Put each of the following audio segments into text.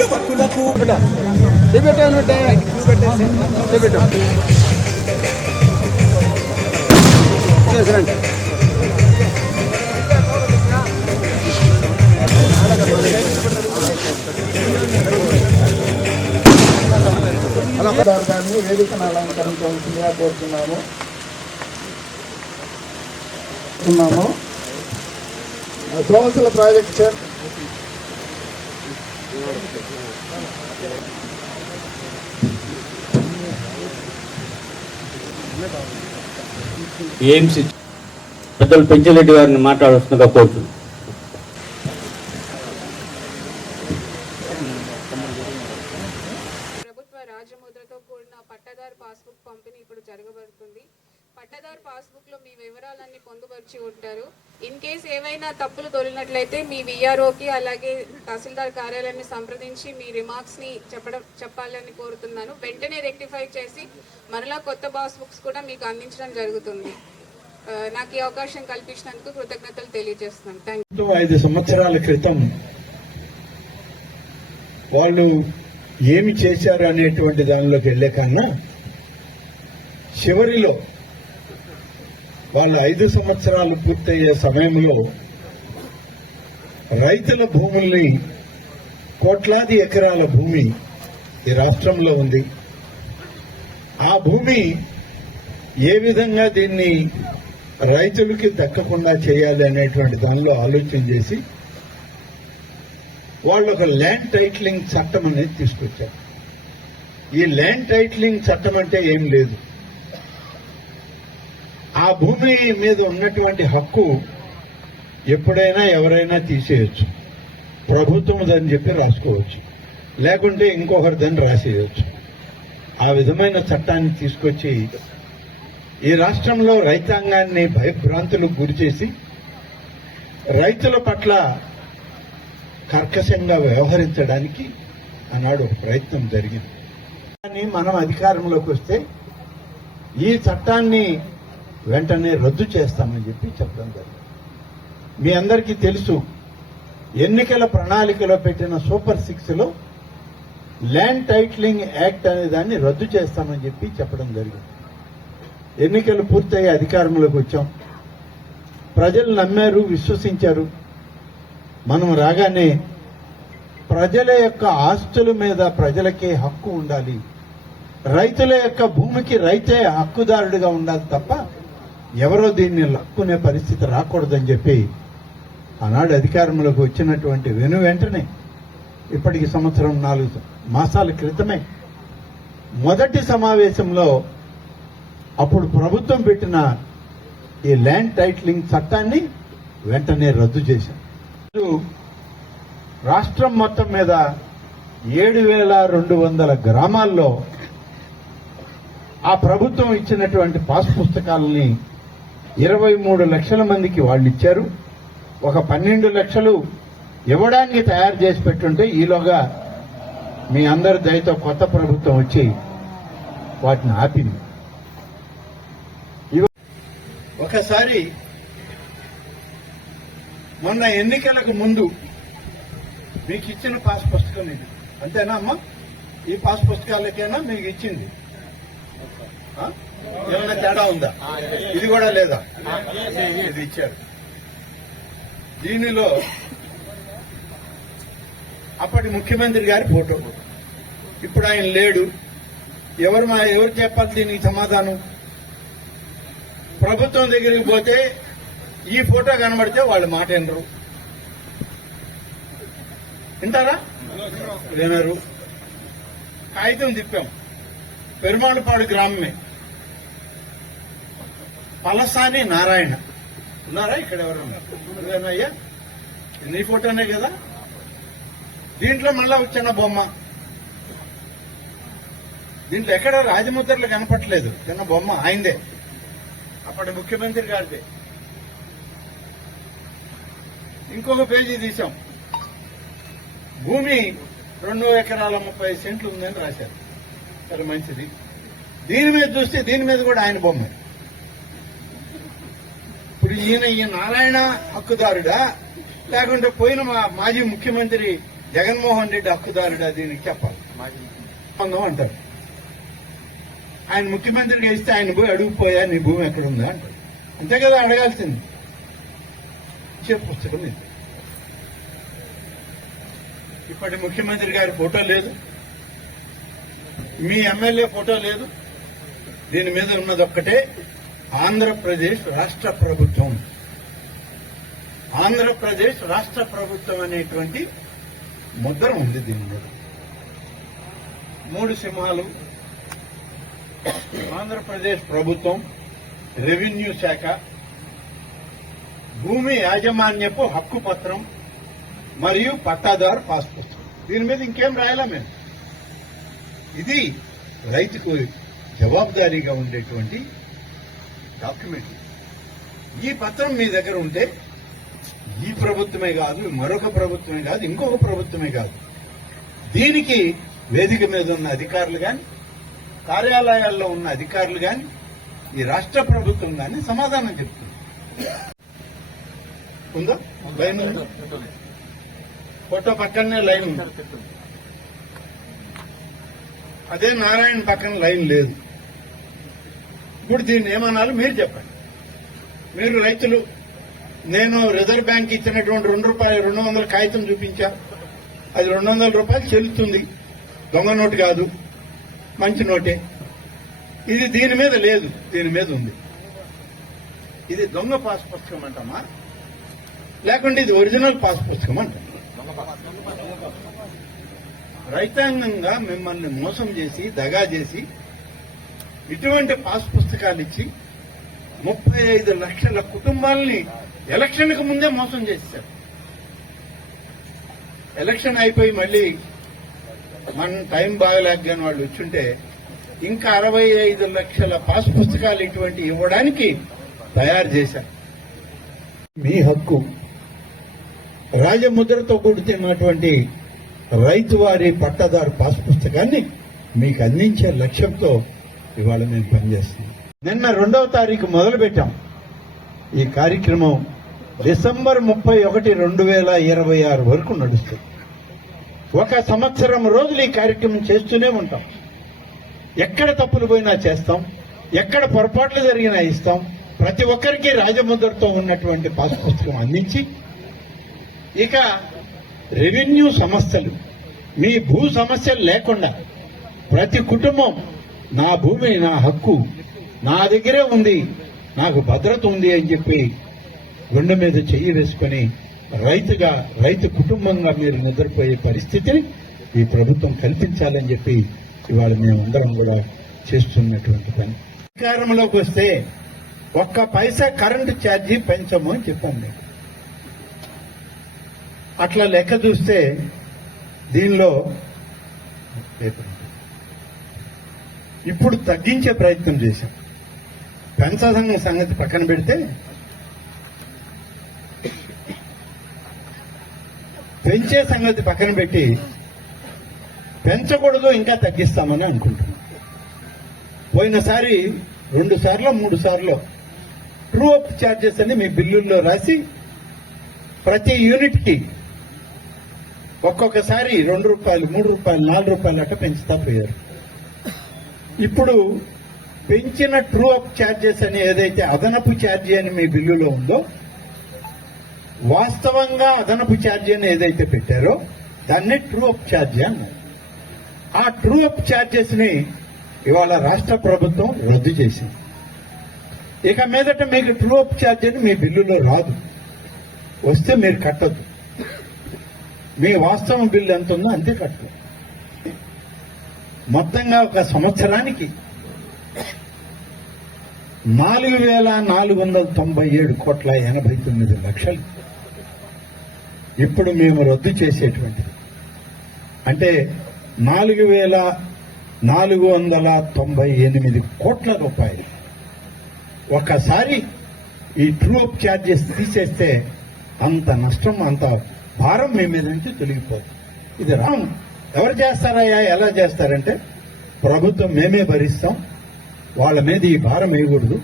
యువకులకు పదార్థాన్ని వేదికను అలంకరించవలసిందిగా కోరుతున్నాము కోరుతున్నాము. సోమశిల ప్రాజెక్ట్ చైర్ ఎయిమ్స్ పెద్దలు పెంచిరెడ్డి గారిని మాట్లాడుతుండగా కోరుతున్నాను ప్రభుత్వ రాజముద్రతో కూడిన పట్టదారు పాస్బుక్ పంపిణీ ఇప్పుడు జరగబడుతుంది. పట్టదారు పాస్బుక్లో మీ వివరాలన్నీ పొందుపరిచి ఉంటారు. ఇన్ కేస్ ఏవైనా తప్పులు దొరికినట్లయితే మీ విఆర్ఓకి అలాగే తహసీల్దార్ కార్యాలయాన్ని సంప్రదించి మీ రిమార్క్స్ని చెప్పడం చెప్పాలని కోరుతున్నాను. వెంటనే రెక్టిఫై చేసి మరలా కొత్త పాస్బుక్స్ కూడా మీకు అందించడం జరుగుతుంది. నాకు ఈ అవకాశం కల్పించినందుకు కృతజ్ఞతలు తెలియజేస్తున్నాను. థ్యాంక్ ఐదు సంవత్సరాల క్రితం వాళ్ళు ఏమి చేశారు అనేటువంటి దానిలోకి వెళ్ళే కన్నా చివరిలో వాళ్ళు ఐదు సంవత్సరాలు పూర్తయ్యే సమయంలో రైతుల భూముల్ని కోట్లాది ఎకరాల భూమి ఈ రాష్ట్రంలో ఉంది. ఆ భూమి ఏ విధంగా దీన్ని రైతులకి దక్కకుండా చేయాలి అనేటువంటి దానిలో ఆలోచన చేసి వాళ్ళు ఒక ల్యాండ్ టైటిలింగ్ చట్టం అనేది తీసుకొచ్చారు. ఈ ల్యాండ్ టైటిలింగ్ చట్టం అంటే ఏం లేదు. ఆ భూమి మీద ఉన్నటువంటి హక్కు ఎప్పుడైనా ఎవరైనా తీసేయచ్చు. ప్రభుత్వం దాన్ని చెప్పి రాసుకోవచ్చు. లేకుంటే ఇంకొకరి దాన్ని రాసేయచ్చు. ఆ విధమైన చట్టాన్ని తీసుకొచ్చి ఈ రాష్ట్రంలో రైతాంగాన్ని భయభ్రాంతులకు గురి చేసి రైతుల పట్ల కర్కశంగా వ్యవహరించడానికి ఆనాడు ఒక ప్రయత్నం జరిగింది. కానీ మనం అధికారంలోకి వస్తే ఈ చట్టాన్ని వెంటనే రద్దు చేస్తామని చెప్పి చెప్పడం జరిగింది. మీ అందరికీ తెలుసు ఎన్నికల ప్రణాళికలో పెట్టిన సూపర్ సిక్స్లో ల్యాండ్ టైటిలింగ్ యాక్ట్ అనే దాన్ని రద్దు చేస్తామని చెప్పి చెప్పడం జరిగింది. ఎన్నికలు పూర్తయి అధికారంలోకి వచ్చాం. ప్రజలు నమ్మారు విశ్వసించారు. మనం రాగానే ప్రజల యొక్క ఆస్తుల మీద ప్రజలకే హక్కు ఉండాలి. రైతుల యొక్క భూమికి రైతే హక్కుదారుడిగా ఉండాలి తప్ప ఎవరో దీన్ని లక్కునే పరిస్థితి రాకూడదని చెప్పి ఆనాడు అధికారంలోకి వచ్చినటువంటి వెను వెంటనే ఇప్పటికి సంవత్సరం నాలుగు మాసాల క్రితమే మొదటి సమావేశంలో అప్పుడు ప్రభుత్వం పెట్టిన ఈ ల్యాండ్ టైటిలింగ్ చట్టాన్ని వెంటనే రద్దు చేశాం రాష్ట్రం మొత్తం మీద ఏడు వేల రెండు వందల గ్రామాల్లో ఆ ప్రభుత్వం ఇచ్చినటువంటి పాస్ పుస్తకాలని ఇరవై మూడు లక్షల మందికి వాళ్ళు ఇచ్చారు ఒక పన్నెండు లక్షలు ఇవ్వడానికి తయారు చేసి పెట్టుంటే ఈలోగా మీ అందరి దయతో కొత్త ప్రభుత్వం వచ్చి వాటిని ఆపింది. ఒకసారి మొన్న ఎన్నికలకు ముందు మీకు ఇచ్చిన పాస్ పుస్తకం ఇది. అంతేనా అమ్మా? ఈ పాస్ పుస్తకాలకైనా మీకు ఇచ్చింది? ఏమైనా తేడా ఉందా? ఇది కూడా లేదా? ఇది ఇచ్చారు. దీనిలో అప్పటి ముఖ్యమంత్రి గారి ఫోటో. ఇప్పుడు ఆయన లేడు. ఎవరు మా ఎవరు చెప్పాలి దీనికి సమాధానం? ప్రభుత్వం దగ్గరికి పోతే ఈ ఫోటో కనబడితే వాళ్ళు మాట వినరు. వింటారా? వినరు. కాగితం తిప్పాం. పెరుమాళపాడు గ్రామమే. పలసాని నారాయణ. ఉన్నారా ఇక్కడ ఎవరున్నారు అయ్యా నీ ఫోటోనే కదా? దీంట్లో మళ్ళా వచ్చిన బొమ్మ? దీంట్లో ఎక్కడ రాజముద్రలు కనపట్లేదు చిన్న బొమ్మ ఆయనదే. అప్పటి ముఖ్యమంత్రి గారిదే. ఇంకొక పేజీ తీసాం భూమి రెండు ఎకరాల ముప్పై సెంట్లు ఉందని రాశారు. సరే మంచిది. దీని మీద చూస్తే దీని మీద కూడా ఆయన బొమ్మ. ఇప్పుడు ఈయన ఈ నారాయణ హక్కుదారుడా? లేకుంటే పోయిన మా మాజీ ముఖ్యమంత్రి జగన్మోహన్ రెడ్డి హక్కుదారుడా దీనికి చెప్పాలి. పొందం అంటారు. ఆయన ముఖ్యమంత్రిగా ఇస్తే ఆయన పోయి అడుగుపోయా నీ భూమి ఎక్కడ ఉందా అంటారు. అంతే కదా అడగాల్సింది. ఇచ్చే పుస్తకం ఇది ఇప్పటి ముఖ్యమంత్రి గారి ఫోటో లేదు. మీ ఎమ్మెల్యే ఫోటో లేదు. దీని మీద ఉన్నది ఒక్కటే. ఆంధ్రప్రదేశ్ రాష్ట్ర ప్రభుత్వం. ఆంధ్రప్రదేశ్ రాష్ట్ర ప్రభుత్వం అనేటువంటి ముద్ర ఉంది దీని మీద. మూడు సింహాలు. ఆంధ్రప్రదేశ్ ప్రభుత్వం రెవెన్యూ శాఖ భూమి యాజమాన్యపు హక్కు పత్రం మరియు పట్టాదారు పాస్ పుస్తకం. దీని మీద ఇంకేం రాయాలా మేము? ఇది రైతుకు జవాబుదారీగా ఉండేటువంటి డాక్యుమెంట్ ఈ పత్రం మీ దగ్గర ఉంటే ఈ ప్రభుత్వమే కాదు మరొక ప్రభుత్వమే కాదు ఇంకొక ప్రభుత్వమే కాదు. దీనికి వేదిక మీద ఉన్న అధికారులు కానీ కార్యాలయాల్లో ఉన్న అధికారులు కాని ఈ రాష్ట్ర ప్రభుత్వం కానీ సమాధానం చెప్తుంది. ఉందా? లైన్ ఫోటో పక్కనే లైన్ ఉంది. అదే నారాయణ పక్కన లైన్ లేదు. ఇప్పుడు దీన్ని ఏమనాలి మీరు చెప్పండి. మీరు రైతులు నేను రిజర్వ్ బ్యాంక్ ఇచ్చినటువంటి రెండు రూపాయలు రెండు వందల కాగితం చూపించా. అది రెండు వందల రూపాయలు చెల్లుతుంది. దొంగ నోటు కాదు. మంచి నోటే. ఇది దీని మీద లేదు. దీని మీద ఉంది. ఇది దొంగ పాస్ పుస్తకం అంటామా? లేకుంటే ఇది ఒరిజినల్ పాస్ పుస్తకం అంటాం. రైతాంగంగా మిమ్మల్ని మోసం చేసి దగా చేసి ఇటువంటి పాస్ పుస్తకాలు ఇచ్చి ముప్పై ఐదు లక్షల కుటుంబాలని ఎలక్షన్కు ముందే మోసం చేశారు ఎలక్షన్ అయిపోయి మళ్ళీ మన టైం బాగలేక కానీ వాళ్ళు వచ్చుంటే ఇంకా అరవై ఐదు లక్షల పాస్ పుస్తకాలు ఇటువంటి ఇవ్వడానికి తయారు చేశారు. మీ హక్కు రాజముద్రతో కూడుతున్నటువంటి రైతు వారి పట్టదారు పాస్ పుస్తకాన్ని మీకు అందించే లక్ష్యంతో ఇవాళ మేము పనిచేస్తున్నాం నిన్న రెండవ తారీఖు మొదలు పెట్టాం ఈ కార్యక్రమం డిసెంబర్ ముప్పై ఒకటి రెండు వేల ఇరవై ఆరు వరకు నడుస్తుంది. ఒక సంవత్సరం రోజులు ఈ కార్యక్రమం చేస్తూనే ఉంటాం. ఎక్కడ తప్పులు పోయినా చేస్తాం. ఎక్కడ పొరపాట్లు జరిగినా ఇస్తాం. ప్రతి ఒక్కరికి రాజముద్రతో ఉన్నటువంటి పాస్ పుస్తకం అందించి ఇక రెవెన్యూ సమస్యలు మీ భూ సమస్యలు లేకుండా ప్రతి కుటుంబం నా భూమి నా హక్కు. నా దగ్గరే ఉంది. నాకు భద్రత ఉంది అని చెప్పి గుండె మీద చెయ్యి వేసుకొని రైతుగా రైతు కుటుంబంగా మీరు నిద్రపోయే పరిస్థితిని ఈ ప్రభుత్వం కల్పించాలని చెప్పి ఇవాళ మేమందరం కూడా చేస్తున్నటువంటి పని. అధికారంలోకి వస్తే ఒక్క పైసా కరెంటు ఛార్జీ పెంచము అని చెప్పాం అట్లా లెక్క చూస్తే దీనిలో ఇప్పుడు తగ్గించే ప్రయత్నం చేశాం. పెంచదన్న సంగతి పక్కన పెడితే పెంచే సంగతి పక్కన పెట్టి పెంచకూడదు ఇంకా తగ్గిస్తామని అనుకుంటున్నాం. పోయినసారి రెండు సార్లు మూడు సార్లు ట్రూ అప్ ఛార్జెస్ అని మీ బిల్లుల్లో రాసి ప్రతి యూనిట్కి ఒక్కొక్కసారి రెండు రూపాయలు మూడు రూపాయలు నాలుగు రూపాయలు అట్ట పెంచుతా పోయారు. ఇప్పుడు పెంచిన ట్రూ అప్ ఛార్జెస్ అని ఏదైతే అదనపు ఛార్జీ అని మీ బిల్లులో ఉందో వాస్తవంగా అదనపు ఛార్జీ అని ఏదైతే పెట్టారో దాన్ని ట్రూ అప్ ఛార్జీ అన్నారు. ఆ ట్రూ అప్ ఛార్జెస్ని ఇవాళ రాష్ట్ర ప్రభుత్వం రద్దు చేసింది. ఇక మీదట మీకు ట్రూ అప్ ఛార్జీ అని మీ బిల్లులో రాదు. వస్తే మీరు కట్టద్దు. మీ వాస్తవం బిల్లు ఎంత ఉందో అంతే కట్టదు మొత్తంగా ఒక సంవత్సరానికి నాలుగు వేల నాలుగు వందల తొంభై ఏడు కోట్ల ఎనభై తొమ్మిది లక్షలు. ఇప్పుడు మేము రద్దు చేసేటువంటిది. అంటే నాలుగు వేల నాలుగు వందల తొంభై ఎనిమిది కోట్ల రూపాయలు. ఒకసారి ఈ ట్రూప్ ఛార్జెస్ తీసేస్తే అంత నష్టం అంత భారం మీ మీద నుంచి తొలగిపోతుంది. ఇది రాంగ్. ఎవరు చేస్తారయ్యా? ఎలా చేస్తారంటే ప్రభుత్వం మేమే భరిస్తాం వాళ్ళ మీద ఈ భారం వేయకూడదు.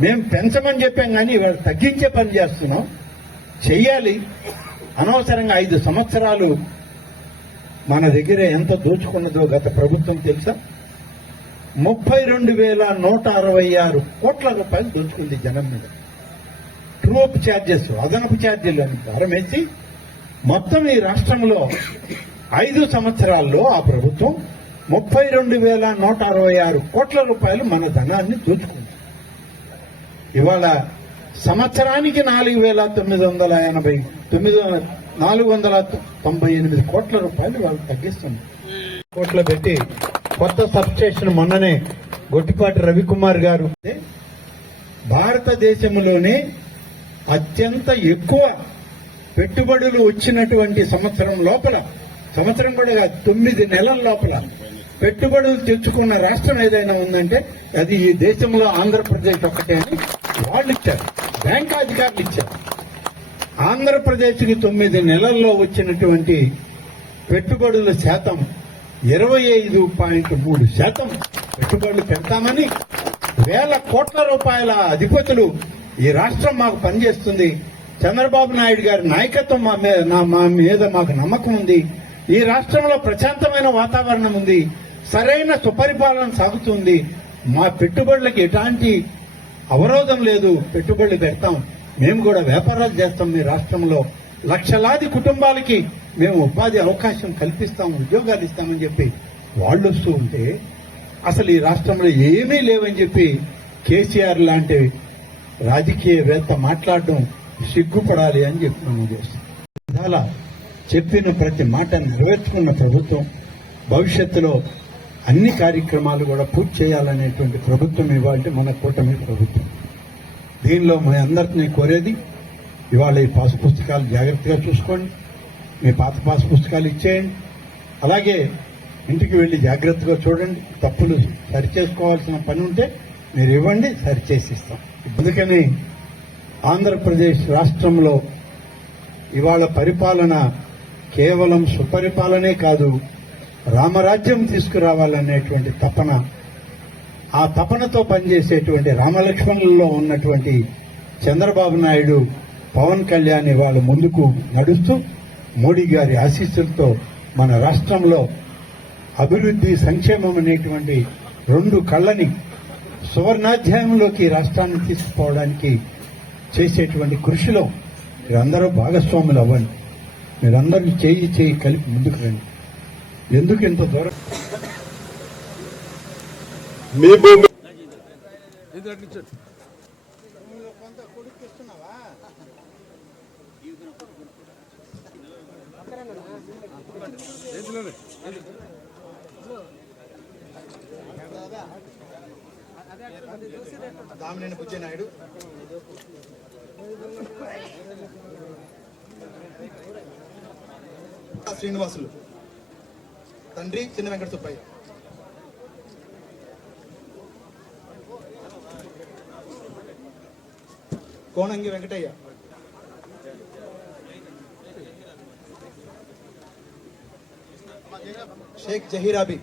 మేము పెంచమని చెప్పాం కానీ ఇవాళ తగ్గించే పని చేస్తున్నాం. చెయ్యాలి. అనవసరంగా ఐదు సంవత్సరాలు మన దగ్గర ఎంత దోచుకున్నదో గత ప్రభుత్వం తెలుసా? ముప్పై రెండు వేల నూట అరవై ఆరు కోట్ల రూపాయలు దోచుకుంది జనం మీద. ట్రూప్ ఛార్జెస్ అదనపు ఛార్జీలు అని భారం వేసి మొత్తం ఈ రాష్ట్రంలో ఐదు సంవత్సరాల్లో ఆ ప్రభుత్వం ముప్పై రెండు వేల నూట అరవై ఆరు కోట్ల రూపాయలు మన ధనాన్ని దోచుకుంది. ఇవాళ సంవత్సరానికి నాలుగు వేల తొమ్మిది వందల ఎనభై తొమ్మిది నాలుగు వందల తొంభై ఎనిమిది కోట్ల రూపాయలు వాళ్ళు తగ్గిస్తుంది కోట్లు పెట్టి కొత్త సబ్స్టేషన్ మొన్ననే గొట్టిపాటి రవికుమార్ గారు భారతదేశంలోనే అత్యంత ఎక్కువ పెట్టుబడులు వచ్చినటువంటి సంవత్సరం లోపల సంవత్సరం కూడా కాదు తొమ్మిది నెలల లోపల పెట్టుబడులు తెచ్చుకున్న రాష్ట్రం ఏదైనా ఉందంటే అది ఈ దేశంలో ఆంధ్రప్రదేశ్ ఒకటే అని వాళ్ళు ఇచ్చారు. బ్యాంక్ అధికారులు ఇచ్చారు. ఆంధ్రప్రదేశ్కి తొమ్మిది నెలల్లో వచ్చినటువంటి పెట్టుబడుల శాతం ఇరవై ఐదు పాయింట్ మూడు శాతం. పెట్టుబడులు పెడతామని వేల కోట్ల రూపాయల అధిపతులు ఈ రాష్ట్రం మాకు పనిచేస్తుంది. చంద్రబాబు నాయుడు గారి నాయకత్వం మా మీద నా- మా మీద మాకు నమ్మకం ఉంది. ఈ రాష్ట్రంలో ప్రశాంతమైన వాతావరణం ఉంది సరైన సుపరిపాలన సాగుతుంది. మా పెట్టుబడులకు ఎలాంటి అవరోధం లేదు పెట్టుబడులు పెడతాం. మేము కూడా వ్యాపారాలు చేస్తాం మీ రాష్ట్రంలో. లక్షలాది కుటుంబాలకి మేము ఉపాధి అవకాశం కల్పిస్తాం ఉద్యోగాలు ఇస్తామని చెప్పి వాళ్ళు వస్తూ ఉంటే అసలు ఈ రాష్ట్రంలో ఏమీ లేవని చెప్పి కేసీఆర్ లాంటి రాజకీయవేత్త మాట్లాడడం సిగ్గుపడాలి అని చెప్పి మనం చేస్తాం. విధాల చెప్పిన ప్రతి మాట నెరవేర్చుకున్న ప్రభుత్వం భవిష్యత్తులో అన్ని కార్యక్రమాలు కూడా పూర్తి చేయాలనేటువంటి ప్రభుత్వం ఇవాళ మన కూటమి ప్రభుత్వం. దీనిలో మీ అందరినీ కోరేది ఇవాళ ఈ పాస్ పుస్తకాలు జాగ్రత్తగా చూసుకోండి మీ పాత పాస్ పుస్తకాలు ఇచ్చేయండి అలాగే ఇంటికి వెళ్ళి జాగ్రత్తగా చూడండి తప్పులు సరిచేసుకోవాల్సిన పని ఉంటే మీరు ఇవ్వండి సరిచేసి ఇస్తాం అందుకని ఆంధ్రప్రదేశ్ రాష్ట్రంలో ఇవాళ పరిపాలన కేవలం సుపరిపాలనే కాదు రామరాజ్యం తీసుకురావాలనేటువంటి తపన ఆ తపనతో పనిచేసేటువంటి రామలక్ష్మణుల్లో ఉన్నటువంటి చంద్రబాబు నాయుడు పవన్ కళ్యాణ్ వాళ్ళ ముందుకు నడుస్తూ మోడీ గారి ఆశీస్సులతో మన రాష్ట్రంలో అభివృద్ధి సంక్షేమం అనేటువంటి రెండు కళ్ళని సువర్ణాధ్యాయంలోకి రాష్ట్రాన్ని తీసుకుపోవడానికి చేసేటువంటి కృషిలో మీరందరూ భాగస్వాములు అవ్వండి. మీరందరూ చేయి చేయి కలిపి ముందుకు రండి. ఎందుకు ఇంత దూరం? మీ భూమి దామినేని బుజ్జనాయుడు. శ్రీనివాసులు తండ్రి చిన్న వెంకట సుబ్బయ్య కోనంగి వెంకటయ్య షేక్ జహీరాబీ